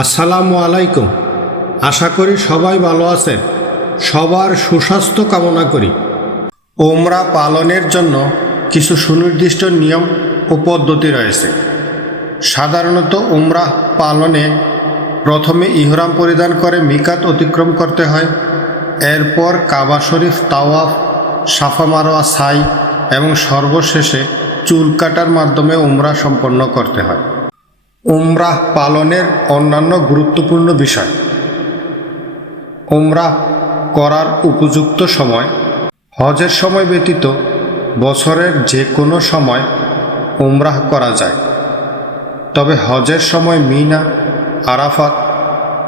আসসালামু আলাইকুম। আশা করি সবাই ভালো আছেন। সবার সুস্বাস্থ্য কামনা করি। ওমরা পালনের জন্য কিছু সুনির্দিষ্ট নিয়ম ও পদ্ধতি রয়েছে। সাধারণত ওমরা পালনে প্রথমে ইহরাম পরিধান করে মিকাত অতিক্রম করতে হয়। এরপর কাবা শরীফ তাওয়াফ, সাফা মারোয়া সাই এবং সর্বশেষে চুল কাটার মাধ্যমে ওমরা সম্পন্ন করতে হয়। উমরাহ পালনের অন্যান্য গুরুত্বপূর্ণ বিষয়। উমরাহ করার উপযুক্ত সময়। হজের সময় ব্যতীত বছরের যে কোনো সময় উমরাহ করা যায়, তবে হজের সময় মিনা, আরাফাত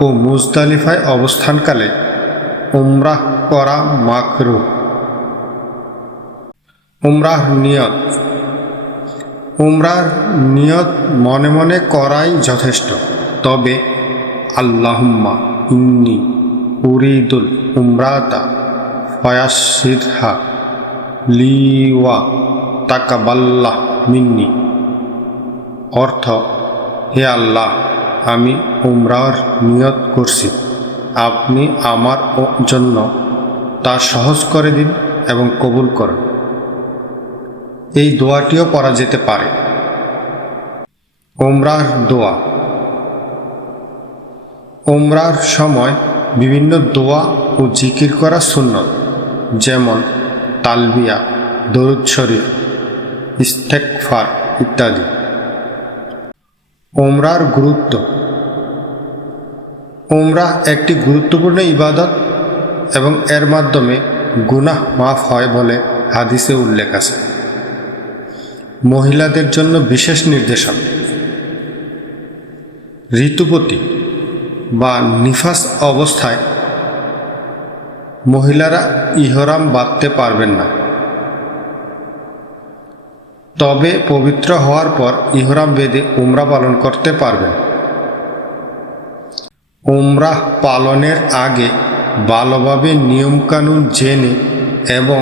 ও মুজদালিফায় অবস্থানকালে উমরাহ করা মাকরুহ। উমরাহ নিয়ত। উমরার নিয়ত মনে মনে করাই যথেষ্ট, তবে আল্লাহুম্মা ইন্নী উরিদুল উমরাতা ফয়াসসিরহা লি ওয়া তাকাব্বাল্লাহ মিন্নি অর্থ, হে আল্লাহ, আমি উমরার নিয়ত করছি, আপনি আমার জন্য তা সহজ করে দিন এবং কবুল করুন। এই দোয়াটিও পড়া যেতে পারে। উমরার দোয়া। উমরার সময় বিভিন্ন দোয়া ও জিকির করা সুন্নত, যেমন তালবিয়া, দরুদ শরীফ, ইস্তেগফার ইত্যাদি। উমরার গুরুত্ব। উমরাহ একটি গুরুত্বপূর্ণ ইবাদত এবং এর মাধ্যমে গুনাহ মাফ হয় বলে হাদিসে উল্লেখ আছে। মহিলাদের জন্য বিশেষ নির্দেশনা। ঋতুপতি বা নিফাস অবস্থায় মহিলারা ইহরাম বাঁধতে পারবেন না, তবে পবিত্র হওয়ার পর ইহরাম বেঁধে উমরা পালন করতে পারবেন। উমরাহ পালনের আগে ভালোভাবে নিয়মকানুন জেনে এবং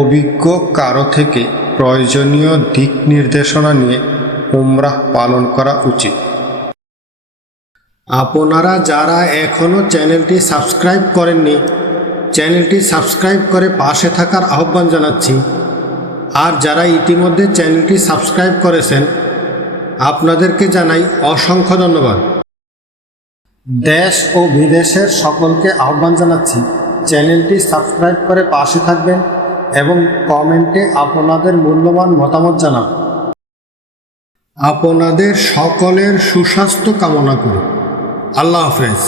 অভিজ্ঞ কারো থেকে প্রয়োজনীয় দিক নির্দেশনা নিয়ে উমরাহ পালন করা উচিত। আপনারা যারা এখনও চ্যানেলটি সাবস্ক্রাইব করেননি, চ্যানেলটি সাবস্ক্রাইব করে পাশে থাকার আহ্বান জানাচ্ছি। আর যারা ইতিমধ্যে চ্যানেলটি সাবস্ক্রাইব করেছেন, আপনাদেরকে জানাই অসংখ্য ধন্যবাদ। দেশ ও বিদেশের সকলকে আহ্বান জানাচ্ছি, চ্যানেলটি সাবস্ক্রাইব করে পাশে থাকবেন এবং কমেন্টে আপনাদের মূল্যবান মতামত জানাবেন। আপনাদের সকলের সুস্বাস্থ্য কামনা করি। আল্লাহ হাফেজ।